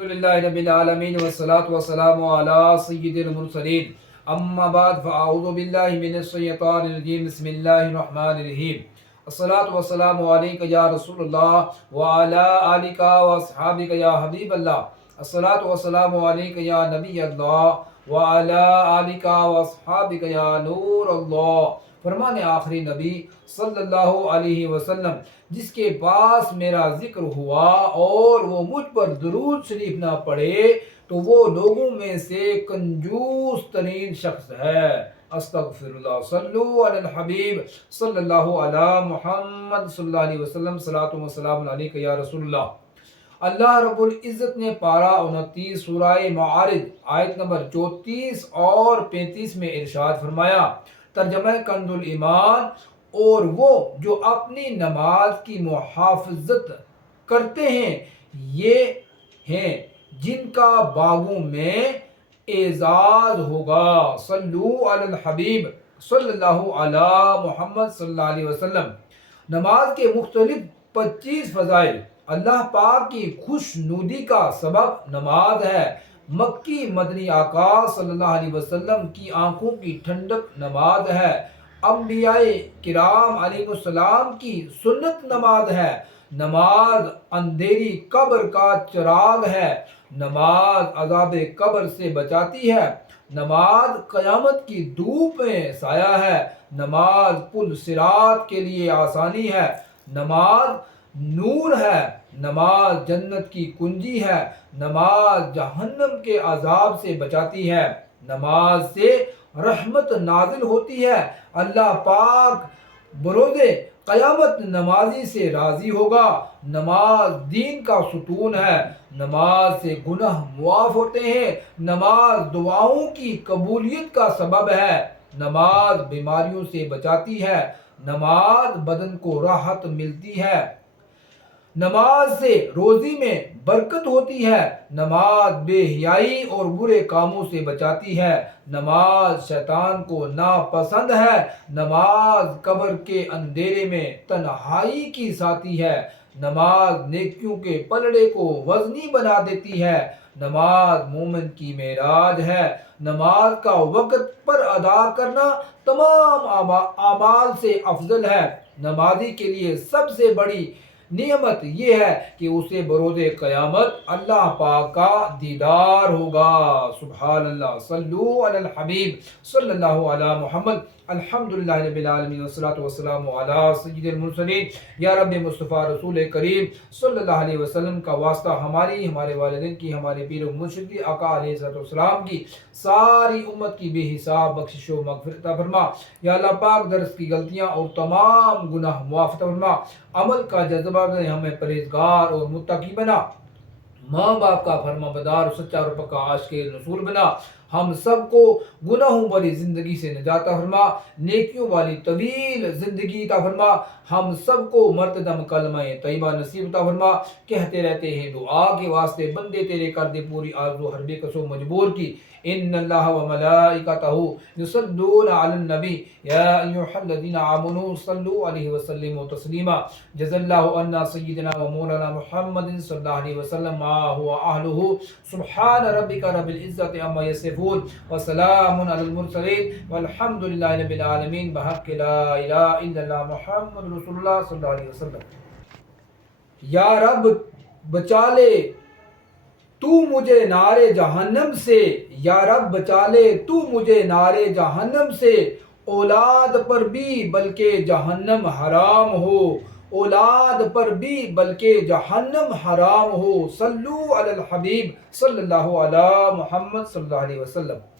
الحمدللہ رب العالمین والصلاة والسلام علی سید المرسلین اما بعد فاعوذ باللہ من الشیطان الرجیم بسم اللہ الرحمن الرحیم الصلاة والسلام علیکہ یا رسول اللہ وعلی آلکہ واصحابکہ یا حبیب اللہ الصلاة والسلام علیکہ یا نبی اللہ وعلی آلکہ واصحابکہ یا نور اللہ۔ فرمان آخری نبی صلی اللہ علیہ وسلم جس کے پاس میرا ذکر ہوا اور وہ مجھ پر درود شریف نہ پڑھے تو وہ لوگوں میں سے کنجوس ترین شخص ہے۔ استغفر اللہ۔ صلو علی الحبیب صلی اللہ علی محمد صلی اللہ علیہ وسلم۔ صلاۃ و سلام علیکہ یا رسول اللہ۔ اللہ رب العزت نے پارہ 29 سورہ معارج آیت نمبر 34 اور 35 میں ارشاد فرمایا، ترجمہ کنز الایمان، اور وہ جو اپنی نماز کی محافظت کرتے ہیں یہ ہیں جن کا باغوں میں اعزاز ہوگا۔ صلو علی الحبیب صلی اللہ علی محمد صلی اللہ علیہ وسلم۔ نماز کے مختلف 25 فضائل۔ اللہ پاک کی خوش نودی کا سبب نماز ہے۔ مکی مدنی آقا صلی اللہ علیہ وسلم کی آنکھوں کی ٹھنڈک نماز ہے۔ انبیاء کرام علیہ السلام کی سنت نماز ہے۔ نماز اندھیری قبر کا چراغ ہے۔ نماز عذاب قبر سے بچاتی ہے۔ نماز قیامت کی دھوپ میں سایہ ہے۔ نماز پل صراط کے لیے آسانی ہے۔ نماز نور ہے۔ نماز جنت کی کنجی ہے۔ نماز جہنم کے عذاب سے بچاتی ہے۔ نماز سے رحمت نازل ہوتی ہے۔ اللہ پاک بروز قیامت نمازی سے راضی ہوگا۔ نماز دین کا ستون ہے۔ نماز سے گناہ معاف ہوتے ہیں۔ نماز دعاؤں کی قبولیت کا سبب ہے۔ نماز بیماریوں سے بچاتی ہے۔ نماز بدن کو راحت ملتی ہے۔ نماز سے روزی میں برکت ہوتی ہے۔ نماز بے حیائی اور برے کاموں سے بچاتی ہے۔ نماز شیطان کو ناپسند ہے۔ نماز قبر کے اندھیرے میں تنہائی کی ساتھی ہے۔ نماز نیکیوں کے پلڑے کو وزنی بنا دیتی ہے۔ نماز مومن کی معراج ہے۔ نماز کا وقت پر ادا کرنا تمام اعمال سے افضل ہے۔ نمازی کے لیے سب سے بڑی نعمت یہ ہے کہ اسے بروز قیامت اللہ پاک کا دیدار ہوگا۔ سبحان اللہ۔ صلو علی الحبیب صلی اللہ علی محمد۔ الحمدللہ رب العالمین والصلاة والسلام علی سید المرسلین۔ یا رب مصطفیٰ رسول کریم صلی اللہ علیہ وسلم کا واسطہ ہماری، ہمارے والدین کی، ہمارے پیر و مرشد کی، آقا علیہ السلام کی، ساری امت کی بے حساب بخشش و مغفرت عطا فرما۔ یا اللہ پاک درس کی غلطیاں اور تمام گناہ معاف فرما۔ عمل کا جذبہ نے ہمیں پرہیزگار اور متقی بنا۔ ماں باپ کا فرما بدار اور سچا اور پکا عاشق رسول بنا۔ ہم سب کو گناہوں والی زندگی سے نجات فرما، نیکیوں والی طویل زندگی عطا فرما۔ ہم سب کو مرتدم کلمہ طیبہ نصیب عطا فرما۔ کہتے رہتے ہیں دعا کے واسطے بندے تیرے کر دے پوری آرزو ہر بے کس و مجبور کی۔ ان اللہ و ملائکتہ یصلون علی النبی یا ایھا الذین آمنوا صلوا علیہ وسلموا تسلیما۔ جزا اللہ عنا سیدنا و مولانا محمد صلی اللہ علیہ وسلم ما هو اہلہ۔ سبحان ربک رب العزت عما یصفون وسلام علی المرسلین والحمد للہ رب العالمین بحق لا الہ الا اللہ محمد رسول اللہ صلی اللہ علیہ وسلم۔ یا رب بچا لے تو مجھے نار جہنم سے، یا رب بچا لے تو مجھے نار جہنم سے، اولاد پر بھی بلکہ جہنم حرام ہو، اولاد پر بھی بلکہ جہنم حرام ہو۔ صلو علی الحبیب صلی اللہ علی محمد صلی اللہ علیہ وسلم۔